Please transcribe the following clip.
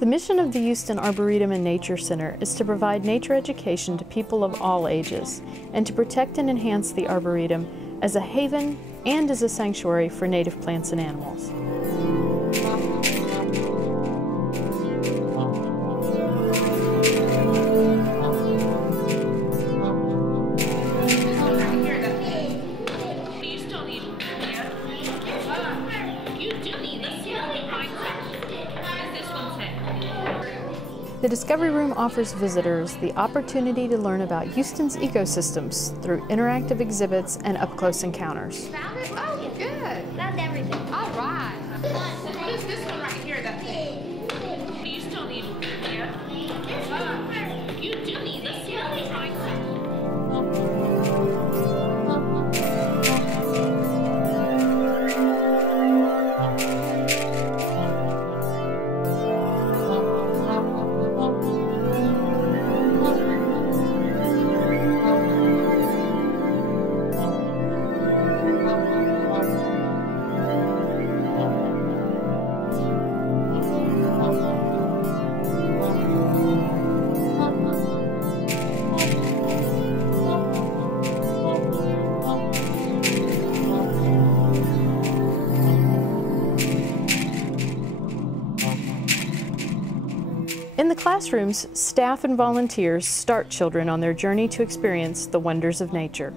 The mission of the Houston Arboretum and Nature Center is to provide nature education to people of all ages and to protect and enhance the Arboretum as a haven and as a sanctuary for native plants and animals. The Discovery Room offers visitors the opportunity to learn about Houston's ecosystems through interactive exhibits and up-close encounters. Found it? Oh, good. Found everything. All right. What is this one right here? That you still need you do need this. In the classrooms, staff and volunteers start children on their journey to experience the wonders of nature.